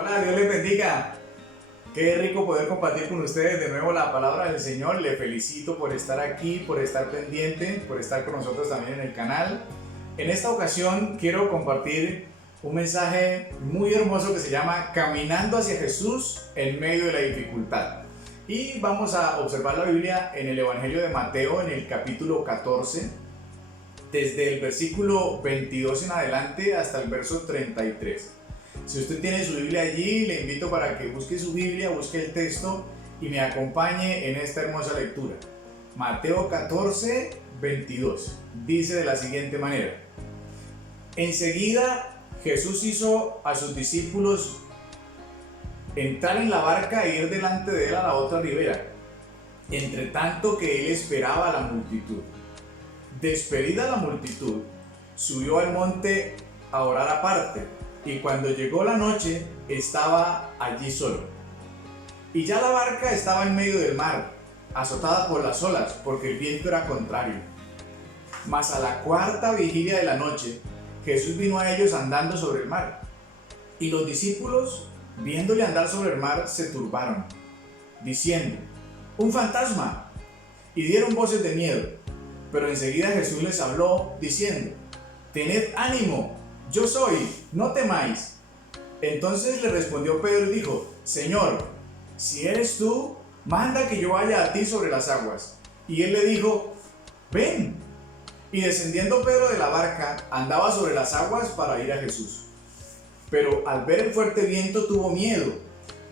Hola, Dios les bendiga. Qué rico poder compartir con ustedes de nuevo la palabra del Señor. Le felicito por estar aquí, por estar pendiente, por estar con nosotros también en el canal. En esta ocasión quiero compartir un mensaje muy hermoso que se llama Caminando hacia Jesús en medio de la dificultad. Y vamos a observar la Biblia en el Evangelio de Mateo en el capítulo 14, desde el versículo 22 en adelante hasta el verso 33. Si usted tiene su Biblia allí, le invito para que busque su Biblia, busque el texto y me acompañe en esta hermosa lectura. Mateo 14, 22. Dice de la siguiente manera: enseguida Jesús hizo a sus discípulos entrar en la barca e ir delante de él a la otra ribera, entre tanto que él esperaba a la multitud. Despedida la multitud, subió al monte a orar aparte, y cuando llegó la noche estaba allí solo. Y ya la barca estaba en medio del mar, azotada por las olas, porque el viento era contrario. Mas a la cuarta vigilia de la noche, Jesús vino a ellos andando sobre el mar. Y los discípulos, viéndole andar sobre el mar, se turbaron, diciendo: ¡un fantasma! Y dieron voces de miedo. Pero enseguida Jesús les habló, diciendo: tened ánimo, yo soy, no temáis. Entonces le respondió Pedro y dijo: Señor, si eres tú, manda que yo vaya a ti sobre las aguas. Y él le dijo: ven. Y descendiendo Pedro de la barca, andaba sobre las aguas para ir a Jesús. Pero al ver el fuerte viento tuvo miedo,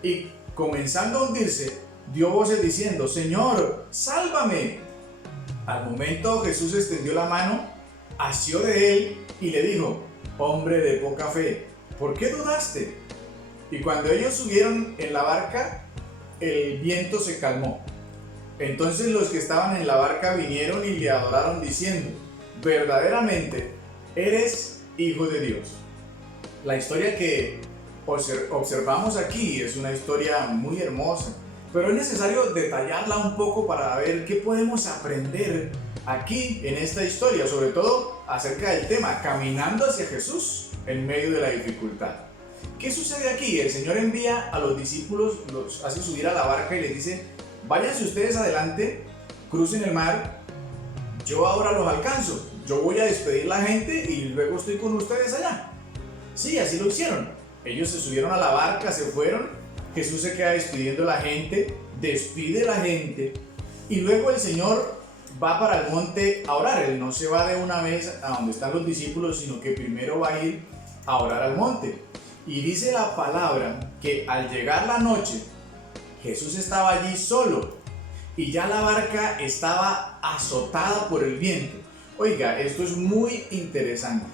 y comenzando a hundirse, dio voces diciendo: Señor, sálvame. Al momento Jesús extendió la mano, asió de él y le dijo: hombre de poca fe, ¿por qué dudaste? Y cuando ellos subieron en la barca, el viento se calmó. Entonces los que estaban en la barca vinieron y le adoraron diciendo: verdaderamente eres Hijo de Dios. La historia que observamos aquí es una historia muy hermosa, pero es necesario detallarla un poco para ver qué podemos aprender aquí en esta historia, sobre todo acerca del tema caminando hacia Jesús en medio de la dificultad. ¿Qué sucede aquí? El Señor envía a los discípulos, los hace subir a la barca y les dice: váyanse ustedes adelante, crucen el mar, yo ahora los alcanzo, yo voy a despedir la gente y luego estoy con ustedes allá. Sí, así lo hicieron. Ellos se subieron a la barca, se fueron. Jesús se queda despidiendo a la gente, despide a la gente, y luego el Señor va para el monte a orar. Él no se va de una vez a donde están los discípulos, sino que primero va a ir a orar al monte. Y dice la palabra que al llegar la noche, Jesús estaba allí solo y ya la barca estaba azotada por el viento. Oiga, esto es muy interesante.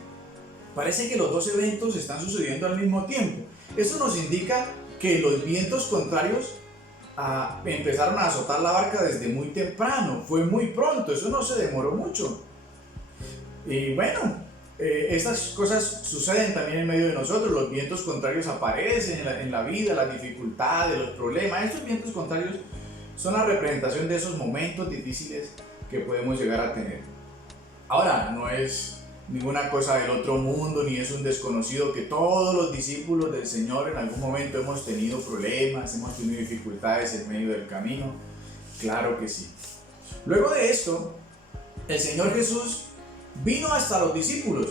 Parece que los dos eventos están sucediendo al mismo tiempo. Eso nos indica que los vientos contrarios empezaron a azotar la barca desde muy temprano, fue muy pronto, eso no se demoró mucho. Y bueno, estas cosas suceden también en medio de nosotros. Los vientos contrarios aparecen en la vida, las dificultades, los problemas. Estos vientos contrarios son la representación de esos momentos difíciles que podemos llegar a tener. Ahora, no es ninguna cosa del otro mundo, ni es un desconocido que todos los discípulos del Señor en algún momento hemos tenido problemas, hemos tenido dificultades en medio del camino. Claro que sí. Luego de esto, el Señor Jesús vino hasta los discípulos,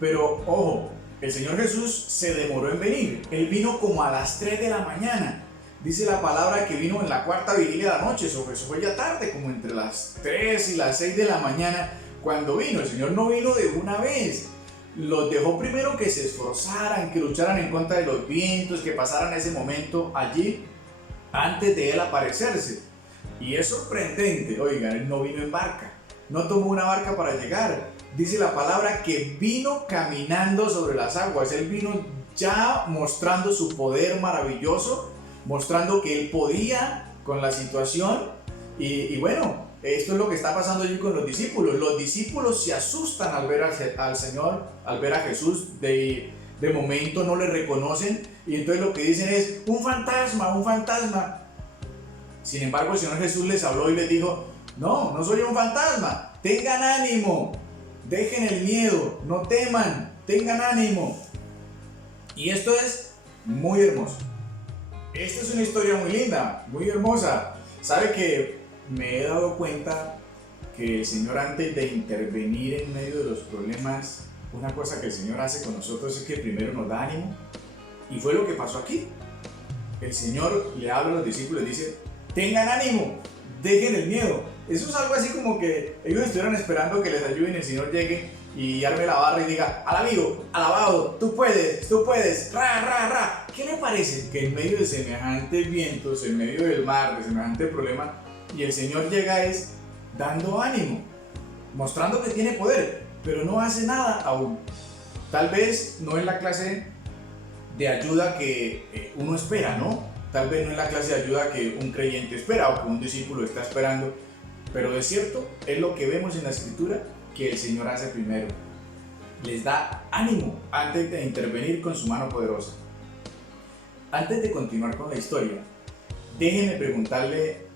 pero ojo, el Señor Jesús se demoró en venir. Él vino como a las 3 de la mañana. Dice la palabra que vino en la cuarta vigilia de la noche, eso fue ya tarde, como entre las 3 y las 6 de la mañana. Cuando vino, el Señor no vino de una vez. Los dejó primero que se esforzaran, que lucharan en contra de los vientos, que pasaran ese momento allí antes de Él aparecerse. Y es sorprendente, oigan, Él no vino en barca, no tomó una barca para llegar. Dice la palabra que vino caminando sobre las aguas. Él vino ya mostrando su poder maravilloso, mostrando que Él podía con la situación. Y bueno, esto es lo que está pasando allí con los discípulos. Los discípulos se asustan al ver al Señor, al ver a Jesús. De momento no le reconocen y entonces lo que dicen es: un fantasma, un fantasma. Sin embargo, el Señor Jesús les habló y les dijo: no, no soy un fantasma, tengan ánimo, dejen el miedo, no teman, tengan ánimo. Y esto es muy hermoso. Esta es una historia muy linda, muy hermosa. ¿Sabe que me he dado cuenta que el Señor, antes de intervenir en medio de los problemas, una cosa que el Señor hace con nosotros es que primero nos da ánimo? Y fue lo que pasó aquí. El Señor le habla a los discípulos y dice: tengan ánimo, dejen el miedo. Eso es algo así como que ellos estuvieran esperando que les ayuden y el Señor llegue y arme la barra y diga: al amigo, alabado, tú puedes, ra, ra, ra. ¿Qué le parece que en medio de semejantes vientos, en medio del mar, de semejante problema, y el Señor llega es dando ánimo, mostrando que tiene poder, pero no hace nada aún? Tal vez no es la clase de ayuda que uno espera, ¿no? Tal vez no es la clase de ayuda que un creyente espera o que un discípulo está esperando, pero de cierto es lo que vemos en la Escritura que el Señor hace primero. Les da ánimo antes de intervenir con su mano poderosa. Antes de continuar con la historia, déjenme preguntarle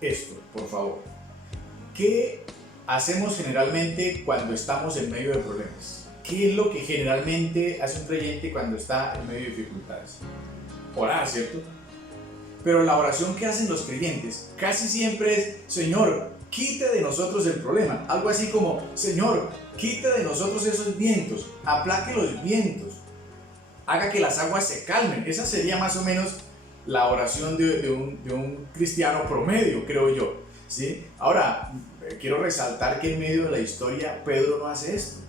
esto, por favor. ¿Qué hacemos generalmente cuando estamos en medio de problemas? ¿Qué es lo que generalmente hace un creyente cuando está en medio de dificultades? Orar, ¿cierto? Pero la oración que hacen los creyentes casi siempre es: Señor, quite de nosotros el problema. Algo así como: Señor, quite de nosotros esos vientos, aplaque los vientos, haga que las aguas se calmen. Esa sería más o menos la oración de un cristiano promedio, creo yo, ¿sí? Ahora, quiero resaltar que en medio de la historia Pedro no hace esto.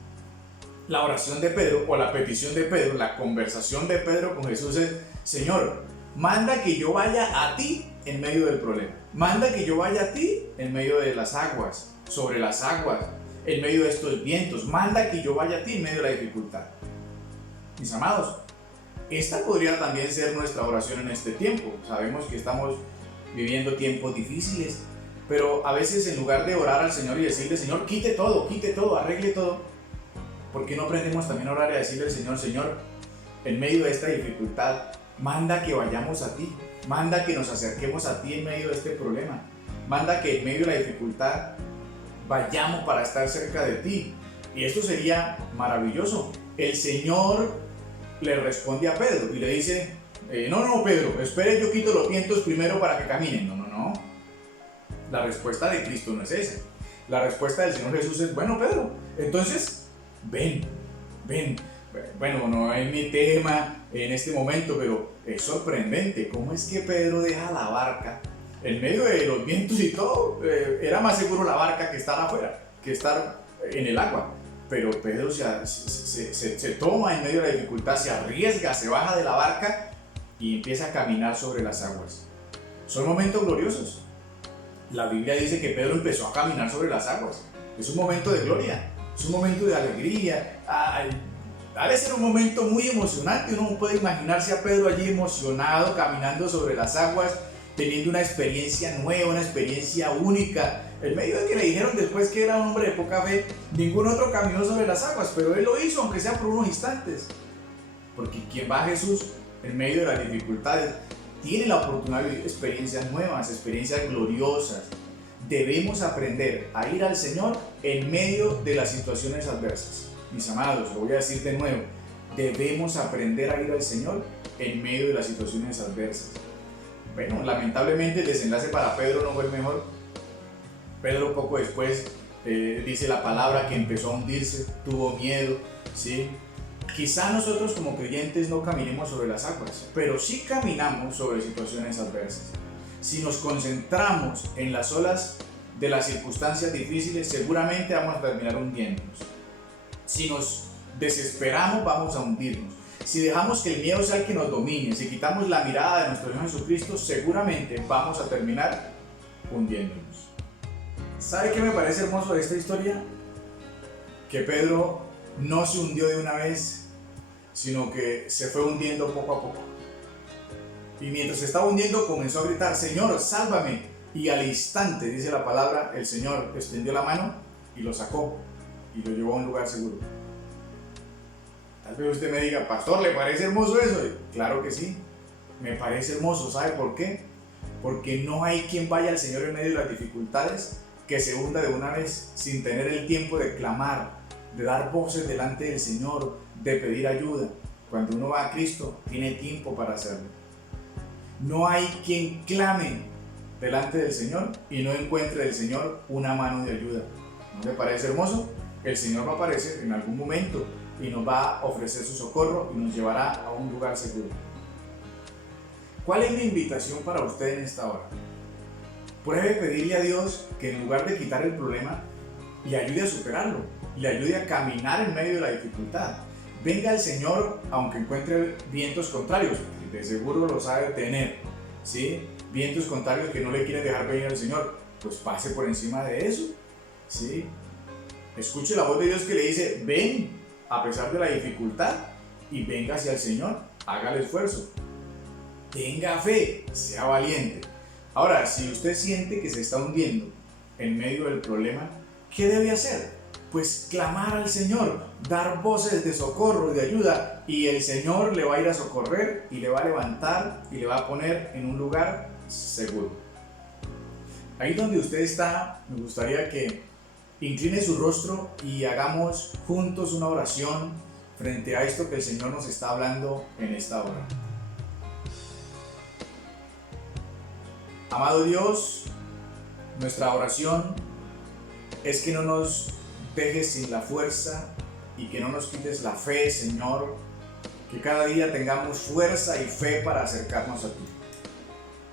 La oración de Pedro, o la petición de Pedro, la conversación de Pedro con Jesús es: Señor, manda que yo vaya a ti en medio del problema. Manda que yo vaya a ti en medio de las aguas, sobre las aguas, en medio de estos vientos. Manda que yo vaya a ti en medio de la dificultad. Mis amados, esta podría también ser nuestra oración en este tiempo. Sabemos que estamos viviendo tiempos difíciles, pero a veces, en lugar de orar al Señor y decirle: Señor, quite todo, arregle todo, ¿por qué no aprendemos también a orar y a decirle al Señor: Señor, en medio de esta dificultad, manda que vayamos a ti, manda que nos acerquemos a ti en medio de este problema, manda que en medio de la dificultad vayamos para estar cerca de ti? Y esto sería maravilloso. El Señor le responde a Pedro y le dice: no, Pedro, espere, yo quito los vientos primero para que caminen. No. La respuesta de Cristo no es esa. La respuesta del Señor Jesús es: bueno, Pedro, entonces ven. Bueno, no es mi tema en este momento, pero es sorprendente cómo es que Pedro deja la barca en medio de los vientos y todo. Era más seguro la barca que estar afuera, que estar en el agua. Pero Pedro se toma en medio de la dificultad, se arriesga, se baja de la barca y empieza a caminar sobre las aguas. Son momentos gloriosos. La Biblia dice que Pedro empezó a caminar sobre las aguas. Es un momento de gloria, es un momento de alegría. Ha de ser un momento muy emocionante. Uno puede imaginarse a Pedro allí emocionado, caminando sobre las aguas, teniendo una experiencia nueva, una experiencia única. En medio de que le dijeron después que era un hombre de poca fe, ningún otro caminó sobre las aguas, pero él lo hizo, aunque sea por unos instantes. Porque quien va a Jesús en medio de las dificultades tiene la oportunidad de vivir experiencias nuevas, experiencias gloriosas. Debemos aprender a ir al Señor en medio de las situaciones adversas. Mis amados, lo voy a decir de nuevo: debemos aprender a ir al Señor en medio de las situaciones adversas. Bueno, lamentablemente el desenlace para Pedro no fue el mejor. Pedro poco después dice la palabra que empezó a hundirse, tuvo miedo, ¿sí? Quizá nosotros como creyentes no caminemos sobre las aguas, pero sí caminamos sobre situaciones adversas. Si nos concentramos en las olas de las circunstancias difíciles, seguramente vamos a terminar hundiéndonos. Si nos desesperamos, vamos a hundirnos. Si dejamos que el miedo sea el que nos domine, si quitamos la mirada de nuestro Señor Jesucristo, seguramente vamos a terminar hundiéndonos. ¿Sabe qué me parece hermoso de esta historia? Que Pedro no se hundió de una vez, sino que se fue hundiendo poco a poco. Y mientras se estaba hundiendo, comenzó a gritar: Señor, sálvame. Y al instante, dice la palabra, el Señor extendió la mano y lo sacó y lo llevó a un lugar seguro. Tal vez usted me diga: pastor, ¿le parece hermoso eso? Claro que sí, me parece hermoso. ¿Sabe por qué? Porque no hay quien vaya al Señor en medio de las dificultades que se hunda de una vez sin tener el tiempo de clamar, de dar voces delante del Señor, de pedir ayuda. cuando uno va a Cristo, tiene tiempo para hacerlo. No hay quien clame delante del Señor y no encuentre del Señor una mano de ayuda. ¿No le parece hermoso? El Señor va a aparecer en algún momento y nos va a ofrecer su socorro y nos llevará a un lugar seguro. ¿Cuál es mi invitación para usted en esta hora? Pruebe pedirle a Dios que en lugar de quitar el problema, le ayude a superarlo, le ayude a caminar en medio de la dificultad. Venga al Señor aunque encuentre vientos contrarios, de seguro los ha de tener, ¿sí? Vientos contrarios que no le quieren dejar venir al Señor, pues pase por encima de eso, ¿sí? Escuche la voz de Dios que le dice, ven a pesar de la dificultad y venga hacia el Señor, haga el esfuerzo. Tenga fe, sea valiente. Ahora, si usted siente que se está hundiendo en medio del problema, ¿qué debe hacer? Pues clamar al Señor, dar voces de socorro, de ayuda, y el Señor le va a ir a socorrer y le va a levantar y le va a poner en un lugar seguro. Ahí donde usted está, me gustaría que incline su rostro y hagamos juntos una oración frente a esto que el Señor nos está hablando en esta hora. Amado Dios, nuestra oración es que no nos dejes sin la fuerza y que no nos quites la fe, Señor, que cada día tengamos fuerza y fe para acercarnos a ti.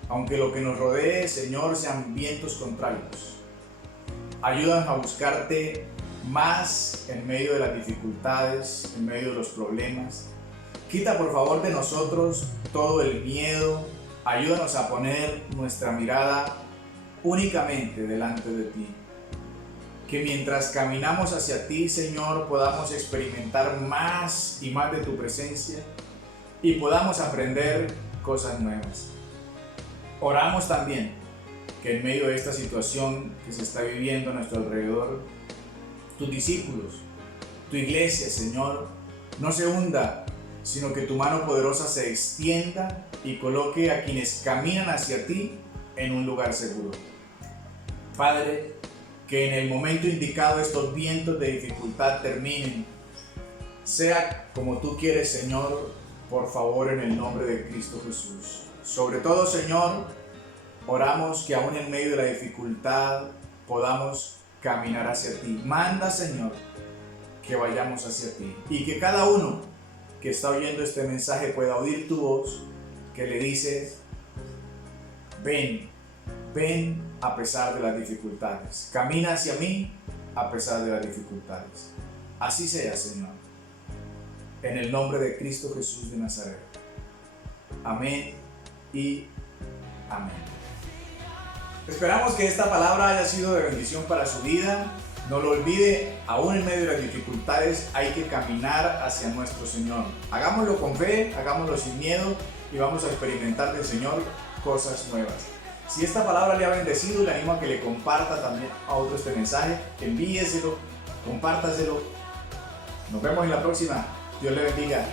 Aunque lo que nos rodee, Señor, sean vientos contrarios, ayúdanos a buscarte más en medio de las dificultades, en medio de los problemas. Quita por favor de nosotros todo el miedo. Ayúdanos a poner nuestra mirada únicamente delante de ti. Que mientras caminamos hacia ti, Señor, podamos experimentar más y más de tu presencia y podamos aprender cosas nuevas. Oramos también que en medio de esta situación que se está viviendo a nuestro alrededor, tus discípulos, tu iglesia, Señor, no se hunda, sino que tu mano poderosa se extienda y coloque a quienes caminan hacia ti en un lugar seguro. Padre, que en el momento indicado estos vientos de dificultad terminen. Sea como tú quieres, Señor, por favor, en el nombre de Cristo Jesús. Sobre todo, Señor, oramos que aún en medio de la dificultad podamos caminar hacia ti. Manda, Señor, que vayamos hacia ti y que cada uno que está oyendo este mensaje pueda oír tu voz que le dice, ven, ven a pesar de las dificultades, camina hacia mí a pesar de las dificultades. Así sea, Señor, en el nombre de Cristo Jesús de Nazaret. Amén y amén. Esperamos que esta palabra haya sido de bendición para su vida. No lo olvide, aún en medio de las dificultades hay que caminar hacia nuestro Señor. Hagámoslo con fe, hagámoslo sin miedo y vamos a experimentar del Señor cosas nuevas. Si esta palabra le ha bendecido, le animo a que le comparta también a otro este mensaje, envíeselo, compártaselo. Nos vemos en la próxima. Dios le bendiga.